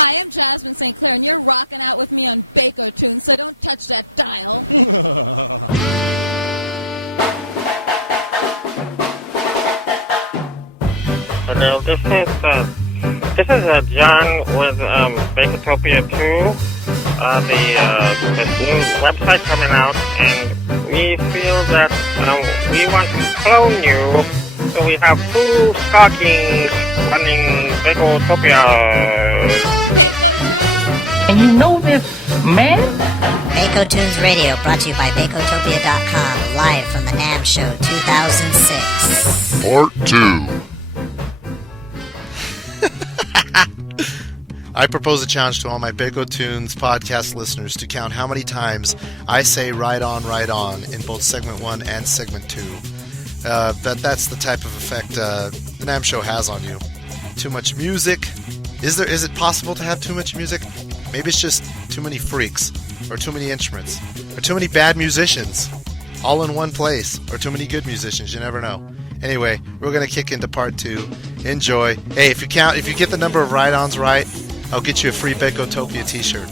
Hi, I'm Jasmine St. Clair, and you're rocking out with me on Bakotunes, so don't touch that dial. Hello, this is John with Bakotopia 2. The new website coming out, and we feel that we want to clone you, so we have 2 stockings running Bakotopia. Bakotunes? And you know this, man? Bakotunes Radio, brought to you by Bakotopia.com, live from the NAMM Show 2006. Part 2. I propose a challenge to all my Bakotunes podcast listeners to count how many times I say right on in both segment 1 and segment 2. That's the type of effect the NAMM Show has on you. Too much music. Is it possible to have too much music? Maybe it's just too many freaks, or too many instruments, or too many bad musicians all in one place, or too many good musicians. You never know. Anyway, we're gonna kick into part 2. Enjoy. Hey, if you get the number of ride-ons right, I'll get you a free Bakotopia t-shirt.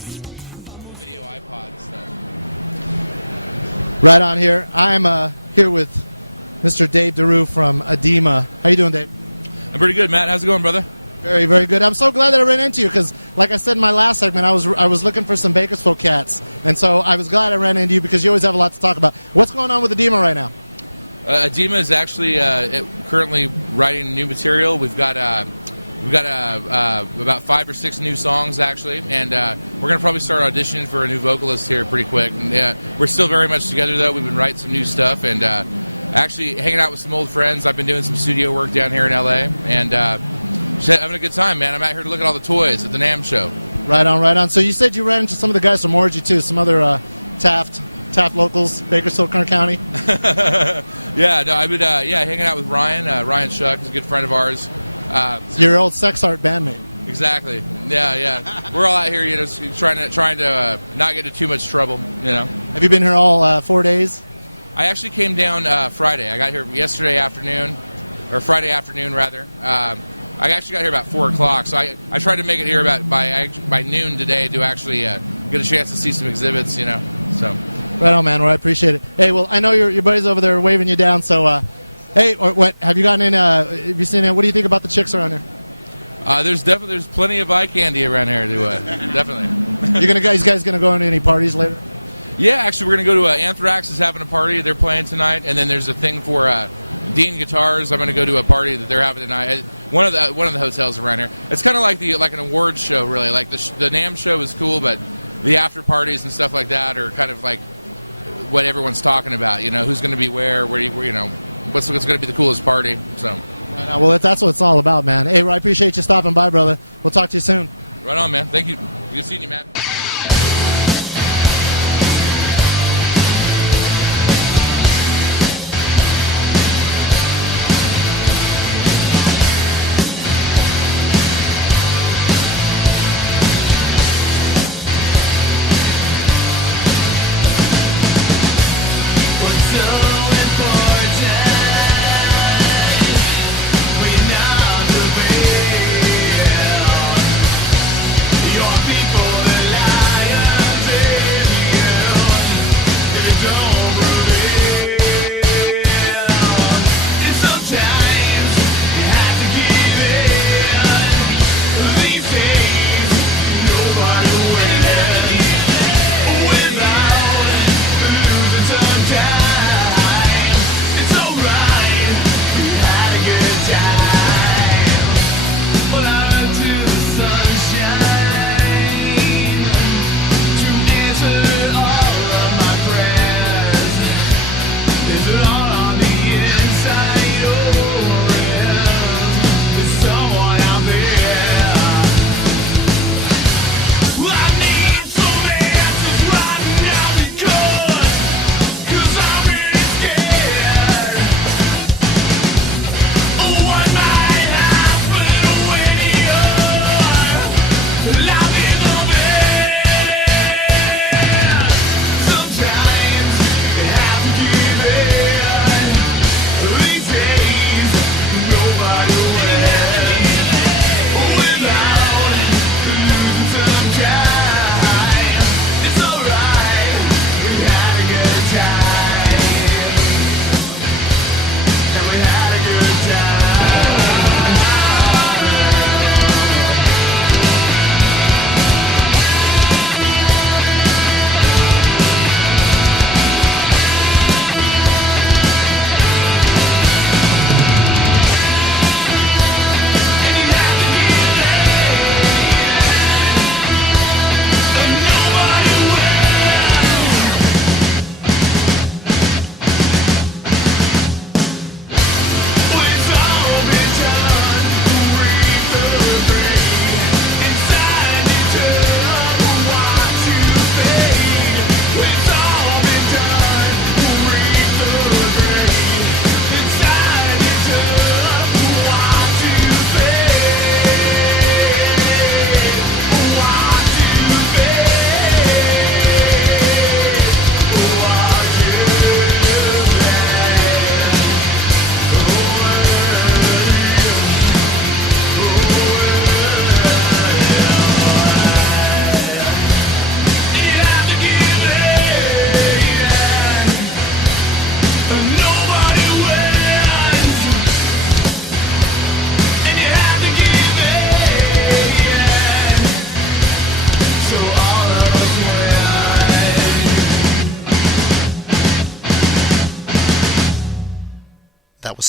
Video iPod stuff. Right on here. I'm here with Mr. Dave Deroo from Adema. How you doing, Dave? I'm pretty good, Matt. How's it going, brother? Very, very good. I'm so glad that I ran into you because, like I said in my last segment, I was looking for some Bakersfield cats, and so I was glad I ran into you because you always have a lot to talk about. What's going on with Adema right now? Adema is actually currently writing new material. We've got about 5 or 6 new songs actually, and we're gonna probably start auditioning for a new vocalist here pretty quick. And, we're still very much together though. We've been writing some new stuff and actually hanging out with some old friends. I've been doing some studio work down here in LA and just having a good time, man. I'm out here to look at all the toys at the NAMM Show. Right on. So you said you ran into some of the guys from Orgy too, some other Taft locals, Bakersfield, Kern County. Yeah, no, I've been hanging out with Ryan. Ryan Shuck is a good friend of ours. Your old sex art bandmate. Exactly. Yeah. We're all out here, trying to not get into too much trouble. Have you been here all 4 days? I actually came down Friday. I got here yesterday afternoon, or Friday afternoon rather. I actually got here about 4 o'clock, so I tried to make it here by noon today to actually get a chance to see some exhibits. So. Right on, man. Well, I appreciate it. Hey, well, I know your buddies over there waving you down, so. Hey, have you gotten in? Have you seen it? What do you think about the chicks around here? There's plenty of eye candy around here. Definitely. You guys gonna go into any parties later? Yeah, actually, we're gonna go to Anthrax is having a party. They're playing tonight, and then there's a thing for Dean Guitars. I'm gonna go to a party that they're having tonight. One of the hotels around here. It's kind of like an awards show, really. Like the NAMM Show is cool, but the after parties and stuff like that are kind of like what everyone's talking about. Who's gonna be where what's going to be the coolest party. So, well, that's what it's all about, man. Hey, I appreciate you stopping by, brother. We'll talk to you soon. Right on, man. Thank you. Good seeing you, Matt.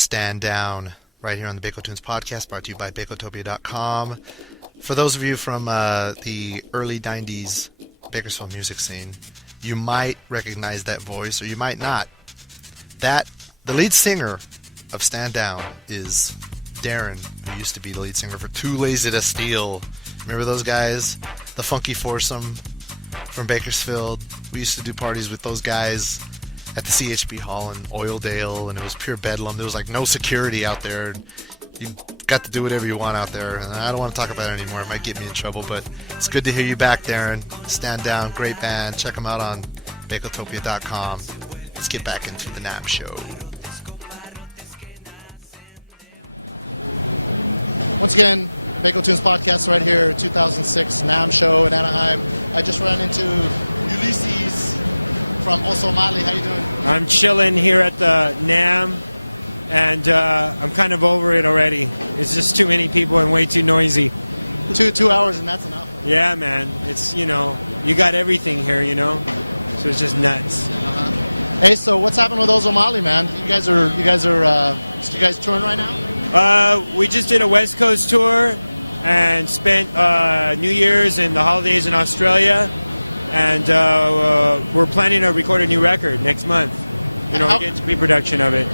Stand Down, right here on the Bakotunes Podcast, brought to you by Bakotopia.com. For those of you from the early 90s Bakersfield music scene, you might recognize that voice, or you might not. The lead singer of Stand Down is Darren, who used to be the lead singer for Too Lazy to Steal. Remember those guys? The Funky Foursome from Bakersfield. We used to do parties with those guys at the CHB Hall in Oildale, and it was pure bedlam. There was like no security out there. You got to do whatever you want out there, and I don't want to talk about it anymore. It might get me in trouble, but it's good to hear you back, Darren. Stand Down, great band. Check them out on Bakotopia.com. Let's get back into the NAMM Show. Once again, Bakotunes Podcast right here, 2006 NAMM Show in Anaheim. I just ran into Ulises from Ozomatli. How you doing? I'm chilling here at the NAMM, and I'm kind of over it already. It's just too many people and way too noisy. 2 hours and that's enough. Yeah, man. It's, you got everything here, so it's just nuts. Hey, so what's happening with Ozomatli, man? You guys touring right now? We just did a West Coast tour and spent New Year's and the holidays in Australia, and we're planning to record a new record next month. Get into pre-production of it.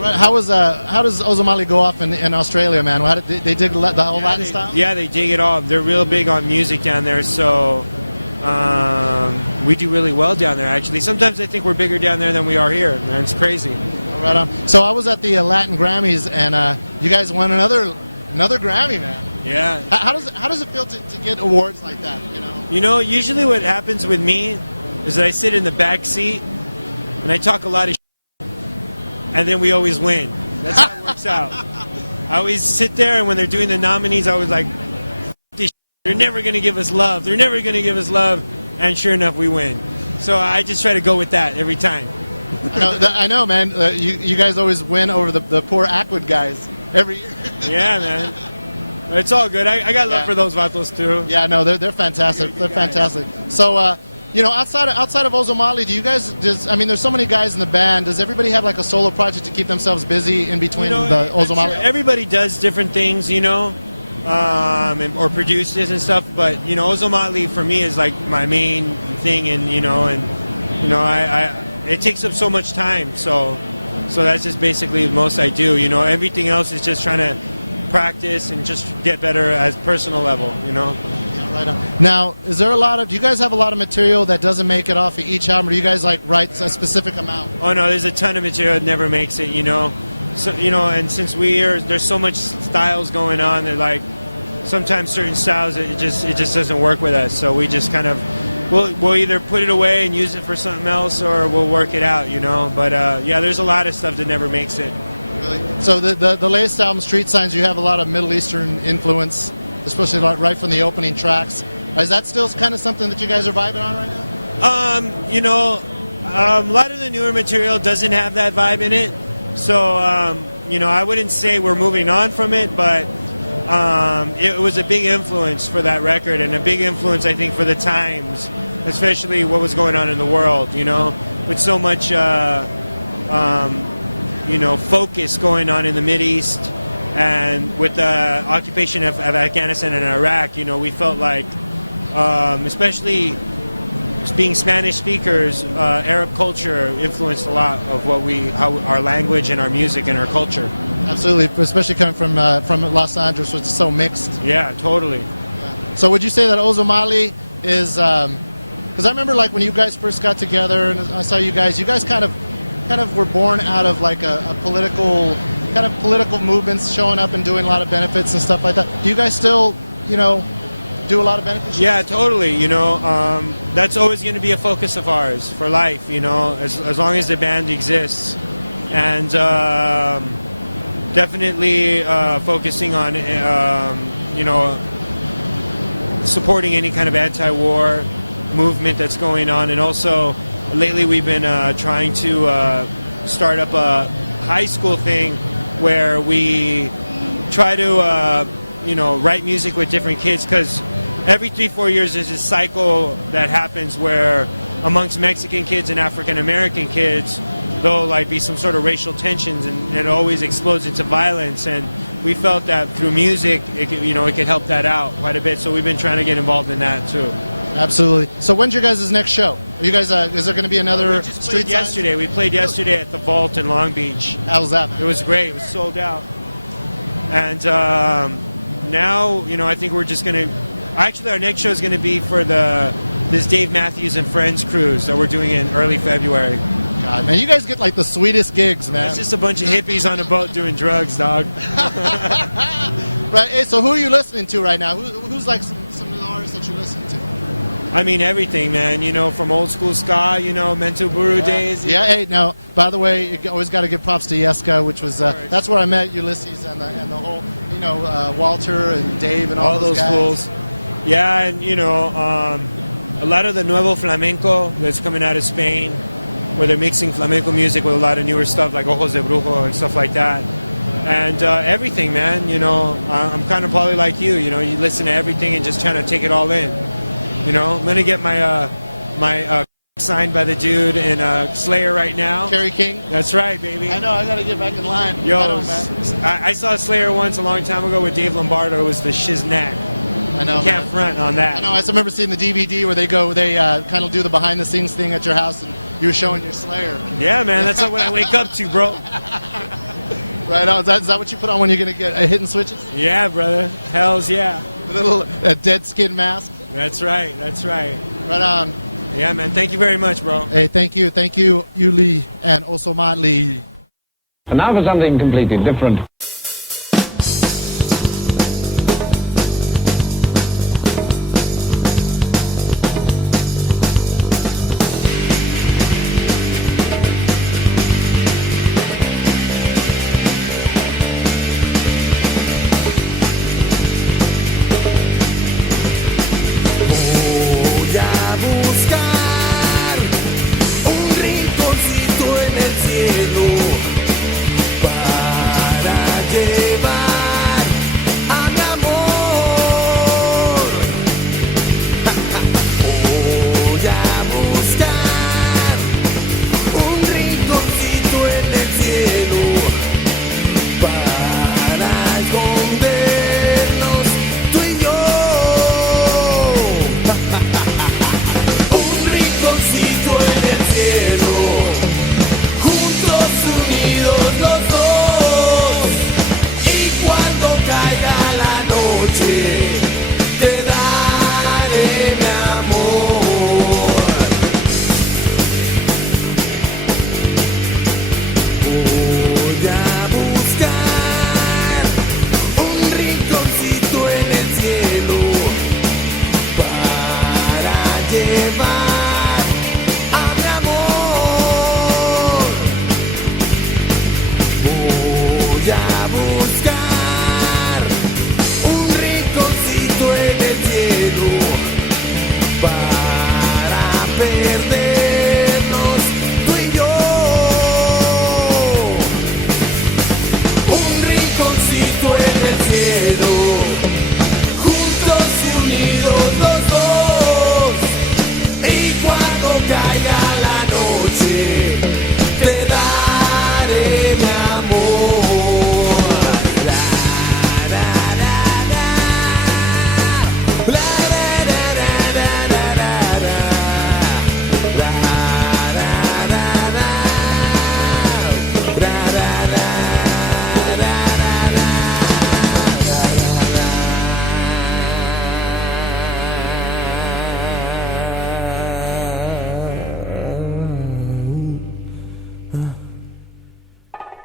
Right. How does Ozomatli go off in Australia, man? How did they dig the whole Latin style? Yeah, they dig it all. They're real big on music down there, so we do really well down there, actually. Sometimes I think we're bigger down there than we are here, man. It's crazy. Right on. So I was at the Latin Grammys, and you guys won another Grammy, man. Yeah. How does it feel to get awards like that? Usually what happens with me is that I sit in the back seat and I talk a lot of shit, and then we always win. That's how it works out. I always sit there, and when they're doing the nominees, I always like, this shit. They're never going to give us love. They're never going to give us love. And sure enough, we win. So I just try to go with that every time. I know, man. You guys always win over the poor Aquid guys every year. Yeah, man. It's all good. I got love for those vatos too. Yeah, no, they're fantastic. They're fantastic. So, outside of Ozomatli, do you guys? There's so many guys in the band. Does everybody have like a solo project to keep themselves busy in between the Ozomatli? Sure everybody does different things, or produces and stuff. But Ozomatli for me is like my main thing, and it takes up so much time. So that's just basically the most I do. Everything else is just trying to practice and just get better at personal level. Yeah, right on. Now, do you guys have a lot of material that doesn't make it off of each album, or do you guys write a specific amount? Oh no, there's a ton of material that never makes it. So and since there's so much styles going on that like sometimes certain styles it just doesn't work with us. So we just kind of we'll either put it away and use it for something else, or we'll work it out. But there's a lot of stuff that never makes it. Really? So the latest album, Street Signs, you have a lot of Middle Eastern influence, especially right from the opening tracks. Is that still kind of something that you guys are vibing on right now? A lot of the newer material doesn't have that vibe in it. So, I wouldn't say we're moving on from it, but it was a big influence for that record, and a big influence, I think, for the times, especially what was going on in the world, with so much focus going on in the Mideast, and with the occupation of Afghanistan and Iraq, we felt like, especially being Spanish speakers, Arab culture influenced a lot of how our language and our music and our culture. Absolutely, especially coming from Los Angeles, which is so mixed. Yeah, totally. Yeah. So would you say that Ozomatli is, because I remember like when you guys first got together and I saw you guys kind of were born out of like a political movements, showing up and doing a lot of benefits and stuff like that. Do you guys still, do a lot of benefits? Yeah, totally. That's always going to be a focus of ours for life, as long as the band exists. And definitely focusing on, supporting any kind of anti-war movement that's going on. And also, lately we've been trying to start up a high school thing where we try to, write music with different kids, because every 3-4 years there's this cycle that happens where amongst Mexican kids and African American kids, there'll like be some sort of racial tensions, and it always explodes into violence. And we felt that through music, it could help that out quite a bit. So we've been trying to get involved in that too. Absolutely. So when's your guys' next show? Are you guys? Is there going to be another We just street played yesterday. We played yesterday at the Vault in Long Beach. How was that, man? It was great. It was sold out. And now, I think we're just going to... Actually, our next show is going to be for this Dave Matthews and Friends cruise that we're doing in early February. God, man, you guys get like the sweetest gigs, man. It's just a bunch of hippies on a boat doing drugs, dog. Right. Hey, so who are you listening to right now? Who's like some of the artists that you're listening to? I mean, everything, man. From old school ska, Mento Buru days. Yeah. Hey, now, by the way, you always got to give props to Yeska, which was that's where I met Ulysses and the whole, Walter and Dave and all those guys. fools. Yeah, and a lot of the nuevo flamenco that's coming out of Spain, where they're mixing flamenco music with a lot of newer stuff like Ojos de Brujo and stuff like that. And everything, man. I'm kind of probably like you. You listen to everything and just trying to take it all in. I'm gonna get my signed by the dude in Slayer right now. Kerry King. That's right, baby. I know. I gotta get back in line. Yo, I saw Slayer once a long time ago with Dave Lombardo. It was the Shiznak. I know. Can't front on that. I know. I just remember seeing the DVD where they kind of do the behind the scenes thing at your house, and you were showing your Slayer. Yeah, man. That's what I wake up to, bro. Right on. Is that what you put on when you're gonna get hitting switches? Yeah, brother. Hells yeah. A little dead skin mask. That's right. Right on. Yeah, man. Thank you very much, bro. Hey, thank you, Uli and Ozomatli. And now for something completely different.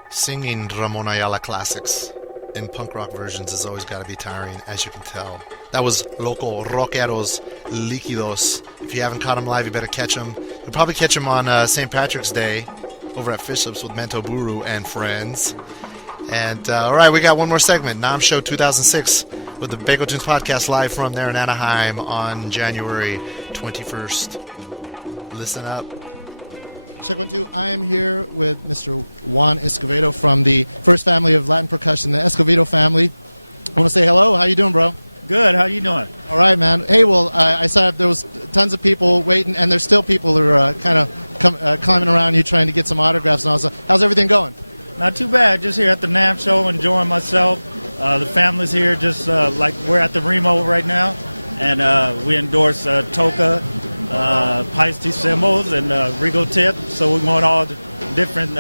Singing Ramon Ayala classics in punk rock versions has always got to be tiring, as you can tell. That was Loco Rockeros Líquidos. If you haven't caught them live, you better catch them. You'll probably catch them on St. Patrick's Day over at Fish Lips with Mento Buru and friends. And, all right, we got one more segment, NAMM Show 2006, with the Bakotunes Podcast live from there in Anaheim on January 21st. Listen up. Check 1, 2. I am here with Mr. Juan Escovedo from the first family of Latin percussion, the Escovedo family. I want to say hello. How you doing, bro? Good. How you doing? All right, man. Hey, well, I saw there was tons of people waiting, and there's still people who are kind of climbing around you trying to get some autographs and all. So how's everything going? Not too bad. Just here at the NAMM Show, enjoying myself. The family's here, just like we're at the Remo right now, and we endorse Toka, Peisty Cymbals, and Rigo Tip. So we're going to all the different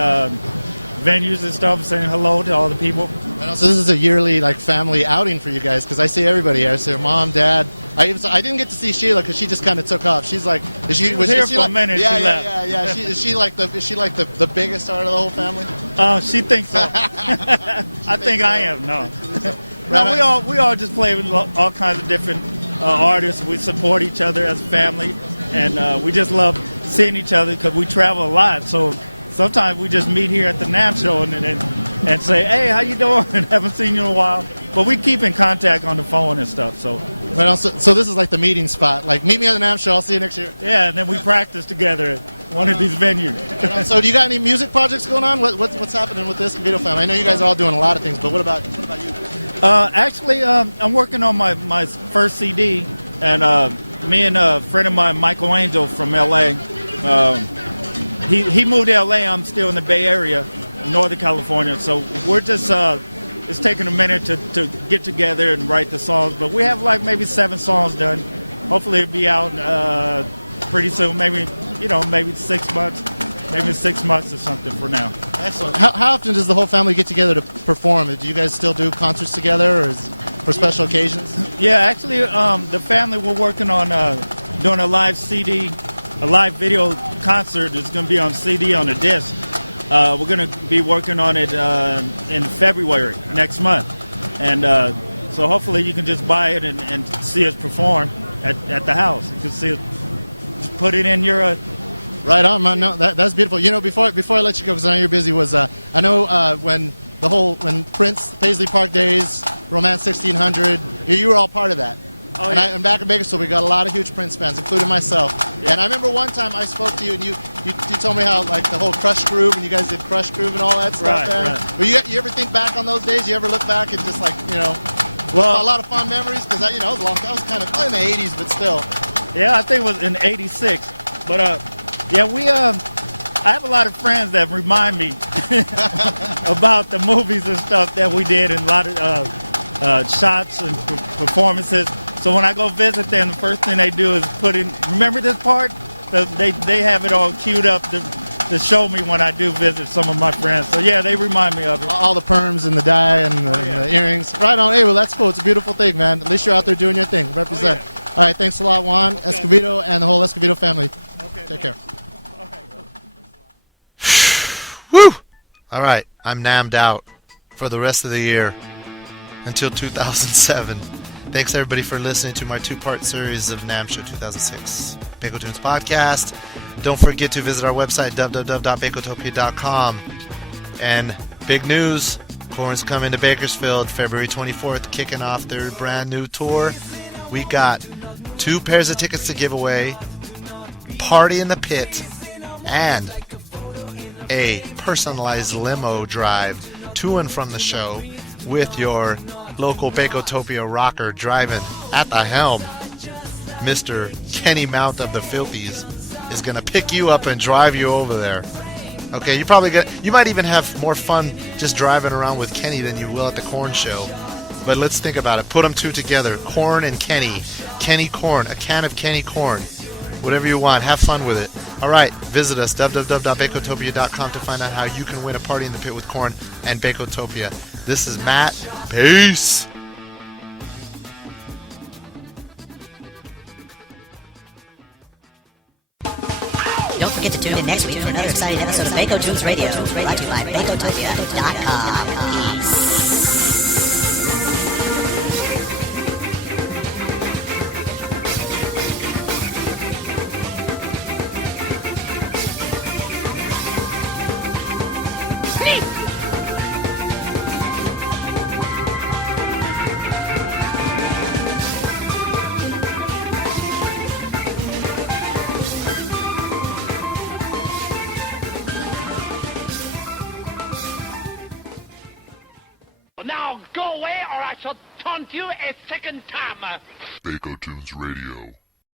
venues and stuff, saying hello to all the people. And also, this is a yearly like family outing for you guys because I see everybody here. I see your mom, dad. I didn't get to see Sheila because she just kind of took off. She's like, was she here for a minute? Yeah, she left. yeah. Is she like the biggest out of the whole family? She thinks so. I think I am. No. No, we all just play with all kinds of different artists. We support each other as a family, and we just love seeing each other because we travel a lot. So sometimes we just meet here at the NAMM Show and say, hey, how you doing? Haven't seen you in a while. But we keep in contact on the phone and stuff. So this is like the meeting spot. Like, meet me at the NAMM Show. I'll see you next year. Yeah, and then we practice together at one of these venues. So do you got any music projects going on? What's happening with the Escovedo family? I know you guys are all doing a lot of things, but what about you? Actually, I'm working on my first CD, and me and a friend of mine, Michael Angel from L.A., he moved to L.A. I'm still in the Bay Area, Northern California, so we're just it's taking a minute to get together and write the songs, but we have like maybe 7 songs done. Hopefully it'll be out pretty soon, maybe 6 months, maybe 6 months or something for now. Excellent. How often does the whole family get together to perform? Do you guys still do concerts together, or for special occasions? Yeah, actually, the family, we're working on doing a live CD, a live video concert. It's going to be on CD, on a disc. We're going to be working on it in February next month. And so hopefully you can just buy it and see us perform at the house. You can see it, just put it in your... Right on, man. No, that's beautiful. You know, before I let you go, because I know you're busy, I know when Prince, Paisley Park Days, Romance 1600, you were all part of that. Oh, and, yeah. and back in Bakersfield, we got a lot of huge Prince fans, including myself. Yeah. And I remember one time I spoke to you, and you told me how like the whole Crush Groove, and you guys did Crush Groove and all that stuff. Right. Well, you ever think back on those days? You ever look back and just like a lot of fond memories? Because it was long. That was kind of in the '80s, but still. Yeah, I think it was in '86. But I have a lot of friends that remind me about the movies and stuff that we did, and a lot of shots and performances. So when I go visit them, the first thing they do is remember this part? They have it all queued up to show me when I do visit some of my friends. So yeah, they remind me of it. All the perms and the dye and the earrings. Right on. Hey, well, that's cool. It's a beautiful thing, man. At least you're out there doing your thing. Represent. Oh, yeah. All right, thanks a lot, Juan, Escovedo, and the whole Escovedo family. Okay, Take care. Woo! All right, I'm NAMM'd out for the rest of the year until 2007. Thanks, everybody, for listening to my 2-part series of NAMM Show 2006 Bakotunes Podcast. Don't forget to visit our website, www.bakotopia.com. And big news, Korn's coming to Bakersfield February 24th, kicking off their brand new tour. We got 2 pairs of tickets to give away, party in the pit, and a personalized limo drive to and from the show with your local Bakotopia rocker driving at the helm. Mr. Kenny Mount of the Filthies is going to pick you up and drive you over there. Okay, you might even have more fun just driving around with Kenny than you will at the Korn show. But let's think about it. Put them 2 together. Korn and Kenny. Kenny Korn. A can of Kenny Korn. Whatever you want. Have fun with it. All right. Visit us, www.bakotopia.com, to find out how you can win a party in the pit with Korn and Bakotopia. This is Matt. Peace. Don't forget to tune in next week for another exciting episode of Bakotunes Radio, brought to you by Bakotopia.com. Peace. Now go away or I shall taunt you a second time. Bakotunes Radio.